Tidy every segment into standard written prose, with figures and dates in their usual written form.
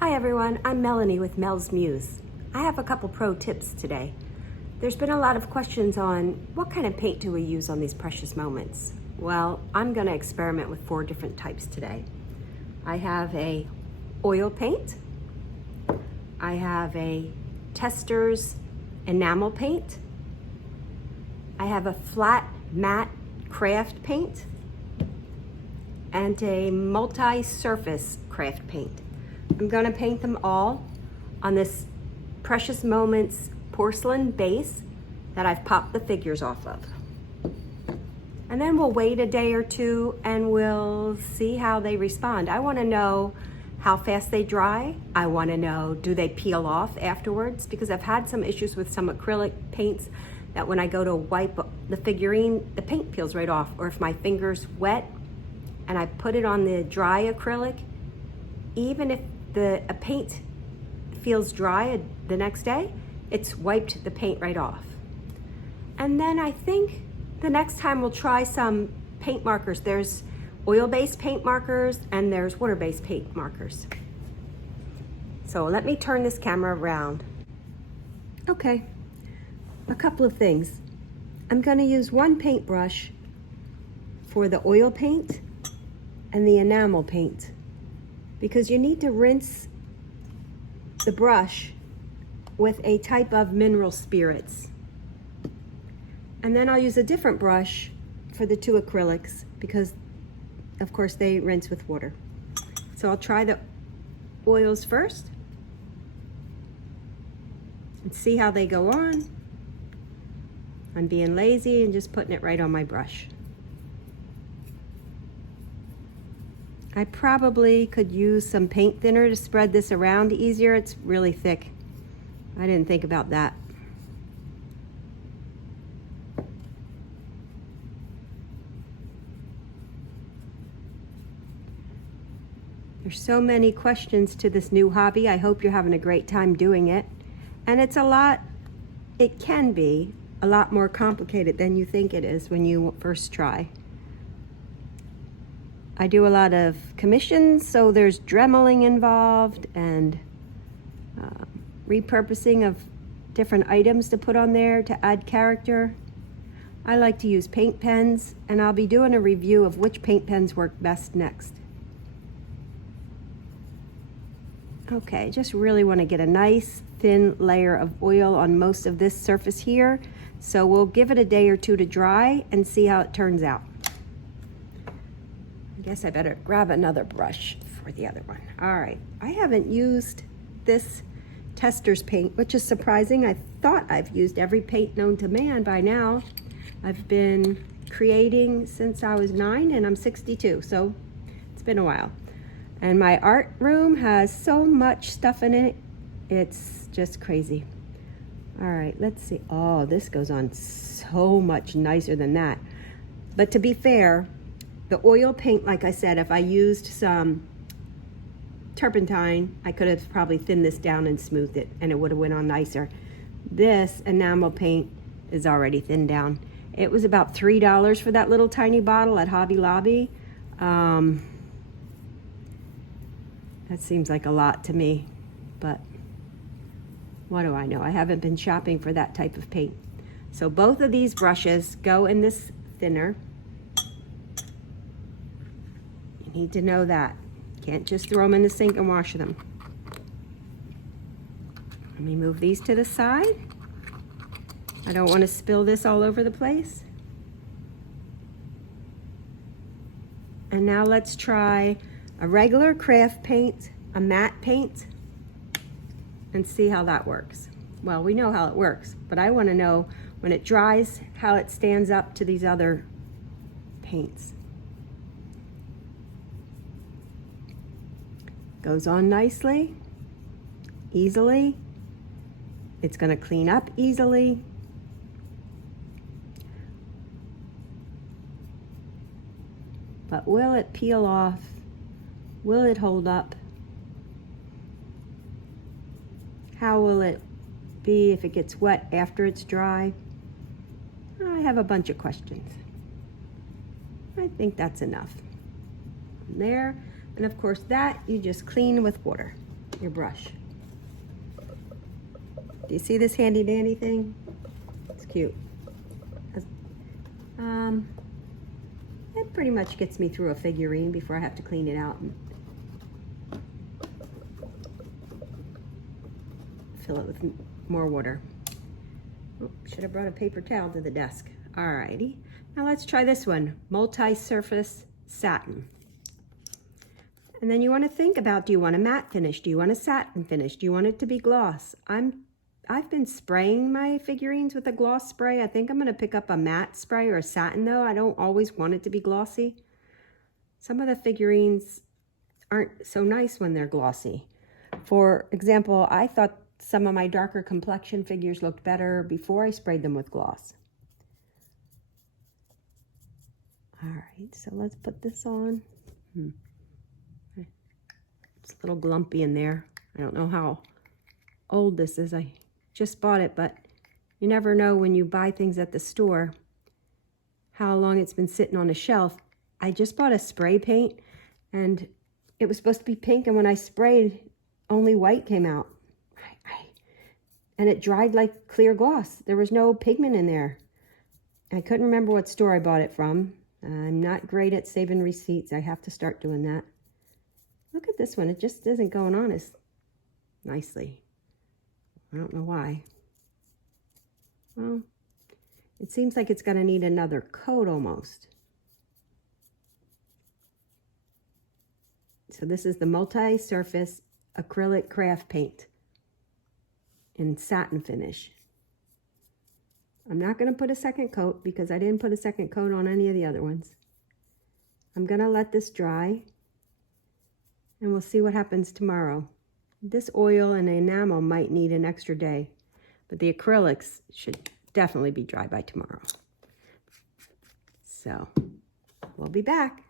Hi everyone, I'm Melanie with Mel's Muse. I have a couple pro tips today. There's been a lot of questions on what kind of paint do we use on these precious moments. Well, I'm going to experiment with 4 different types today. I have a oil paint, I have a Tester's enamel paint, I have a flat matte craft paint, and a multi-surface craft paint. I'm going to paint them all on this Precious Moments porcelain base that I've popped the figures off of. And then we'll wait a day or two and we'll see how they respond. I want to know how fast they dry. I want to know, do they peel off afterwards? Because I've had some issues with some acrylic paints that when I go to wipe the figurine, the paint peels right off. Or if my finger's wet and I put it on the dry acrylic, even if a paint feels dry the next day, it's wiped the paint right off. And then I think the next time we'll try some paint markers. There's oil-based paint markers and there's water-based paint markers. So let me turn this camera around. Okay, a couple of things. I'm going to use one paintbrush for the oil paint and the enamel paint, because you need to rinse the brush with a type of mineral spirits. And then I'll use a different brush for the 2 acrylics because of course they rinse with water. So I'll try the oils first and see how they go on. I'm being lazy and just putting it right on my brush. I probably could use some paint thinner to spread this around easier. It's really thick. I didn't think about that. There's so many questions to this new hobby. I hope you're having a great time doing it. And it can be a lot more complicated than you think it is when you first try. I do a lot of commissions, so there's dremeling involved and repurposing of different items to put on there to add character. I like to use paint pens, and I'll be doing a review of which paint pens work best next. Okay, just really want to get a nice thin layer of oil on most of this surface here, so we'll give it a day or 2 to dry and see how it turns out. I guess I better grab another brush for the other one. All right, I haven't used this Tester's paint, which is surprising. I thought I've used every paint known to man by now. I've been creating since I was 9 and I'm 62, so it's been a while. And my art room has so much stuff in it, it's just crazy. All right, let's see. Oh, this goes on so much nicer than that. But to be fair, the oil paint, like I said, if I used some turpentine, I could have probably thinned this down and smoothed it and it would have went on nicer. This enamel paint is already thinned down. It was about $3 for that little tiny bottle at Hobby Lobby. That seems like a lot to me, but what do I know? I haven't been shopping for that type of paint. So both of these brushes go in this thinner. You need to know that. Can't just throw them in the sink and wash them. Let me move these to the side. I don't want to spill this all over the place. And now let's try a regular craft paint, a matte paint, and see how that works. Well, we know how it works, but I want to know when it dries how it stands up to these other paints. Goes on nicely, easily. It's going to clean up easily. But will it peel off? Will it hold up? How will it be if it gets wet after it's dry? I have a bunch of questions. I think that's enough. There, and of course that you just clean with water. your brush. Do you see this handy dandy thing? It's cute. It pretty much gets me through a figurine before I have to clean it out and fill it with more water. Oh, should have brought a paper towel to the desk. Alrighty, now let's try this one, multi-surface satin. And then you want to think about, do you want a matte finish? Do you want a satin finish? Do you want it to be gloss? I've been spraying my figurines with a gloss spray. I think I'm going to pick up a matte spray or a satin though. I don't always want it to be glossy. Some of the figurines aren't so nice when they're glossy. For example, I thought some of my darker complexion figures looked better before I sprayed them with gloss. All right, so let's put this on. It's a little glumpy in there. I don't know how old this is. I just bought it, but you never know when you buy things at the store how long it's been sitting on a shelf. I just bought a spray paint and it was supposed to be pink, and when I sprayed, only white came out. And it dried like clear gloss. There was no pigment in there. I couldn't remember what store I bought it from. I'm not great at saving receipts. I have to start doing that. Look at this one. It just isn't going on as nicely. I don't know why. Well, it seems like it's going to need another coat almost. So this is the multi-surface acrylic craft paint in satin finish. I'm not going to put a second coat because I didn't put a second coat on any of the other ones. I'm going to let this dry and we'll see what happens tomorrow. This oil and enamel might need an extra day, but the acrylics should definitely be dry by tomorrow. So we'll be back.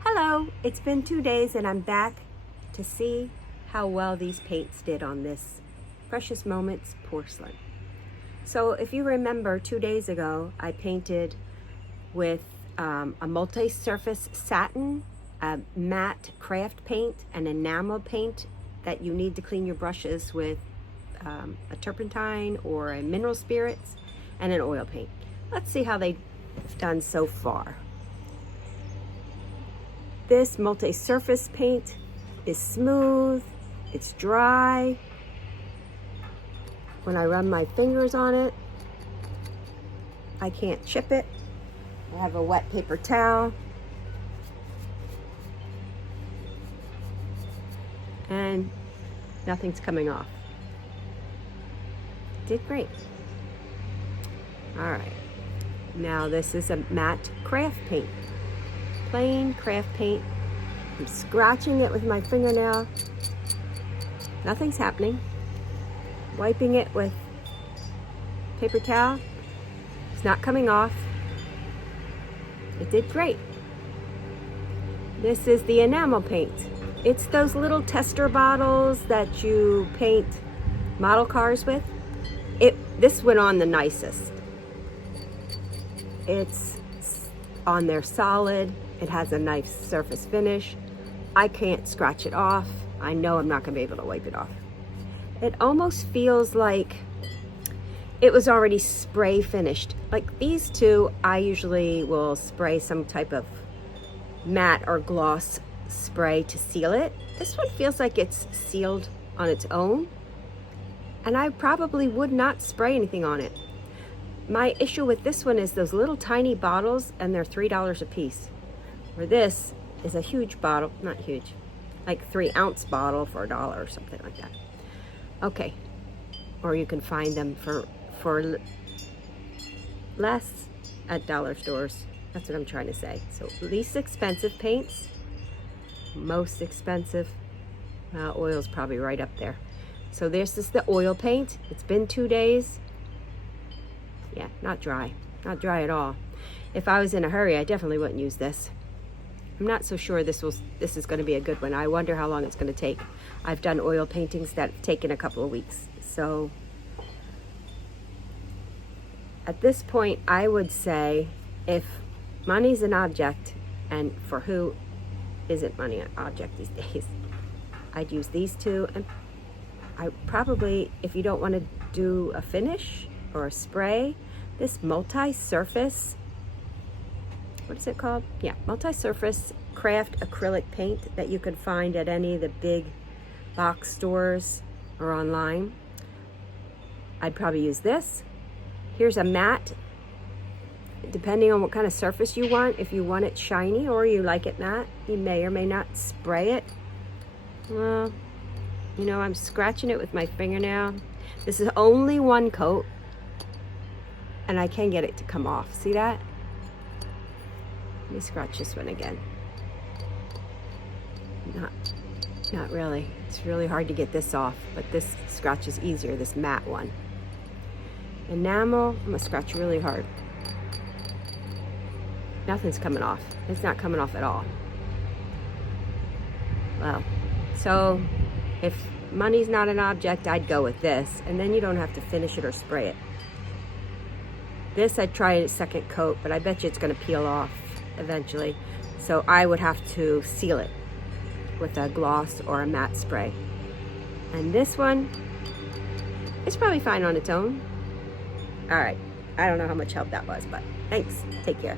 Hello, it's been 2 days and I'm back to see how well these paints did on this Precious Moments porcelain. So if you remember, 2 days ago, I painted with a multi-surface satin, a matte craft paint, an enamel paint that you need to clean your brushes with a turpentine or a mineral spirits, and an oil paint. Let's see how they've done so far. This multi-surface paint is smooth, it's dry. When I run my fingers on it, I can't chip it. I have a wet paper towel. And nothing's coming off. Did great. All right. Now this is a matte craft paint. Plain craft paint. I'm scratching it with my fingernail. Nothing's happening. Wiping it with paper towel. It's not coming off. It did great. This is the enamel paint. It's those little tester bottles that you paint model cars with. This went on the nicest. It's on there solid. It has a nice surface finish. I can't scratch it off. I know I'm not gonna be able to wipe it off. It almost feels like it was already spray finished. Like these two, I usually will spray some type of matte or gloss spray to seal it. This one feels like it's sealed on its own, and I probably would not spray anything on it. My issue with this one is those little tiny bottles, and they're $3 a piece. Where this is a huge bottle, not huge, like 3-ounce bottle for $1 or something like that. Okay, or you can find them for less at dollar stores. That's what I'm trying to say. So least expensive paints, most expensive oil's probably right up there. So this is the oil paint. It's been 2 days. Yeah, not dry at all. If I was in a hurry, I definitely wouldn't use this. I'm not so sure this is going to be a good one. I wonder how long it's going to take. I've done oil paintings that have taken a couple of weeks. So at this point, I would say if money's an object, and for who isn't money an object these days, I'd use these two. And I probably, if you don't want to do a finish or a spray, this multi-surface, what is it called? Yeah, multi-surface craft acrylic paint that you can find at any of the big box stores or online. I'd probably use this. Here's a matte, depending on what kind of surface you want. If you want it shiny or you like it matte, you may or may not spray it. Well, you know, I'm scratching it with my fingernail. This is only one coat, and I can get it to come off. See that? Let me scratch this one again. Not really. It's really hard to get this off, but this scratch is easier, this matte one. Enamel, I'm gonna scratch really hard. Nothing's coming off. It's not coming off at all. Well, so if money's not an object, I'd go with this, and then you don't have to finish it or spray it. This, I'd try a second coat, but I bet you it's gonna peel off eventually. So I would have to seal it with a gloss or a matte spray. And this one, it's probably fine on its own. All right, I don't know how much help that was, but thanks, take care.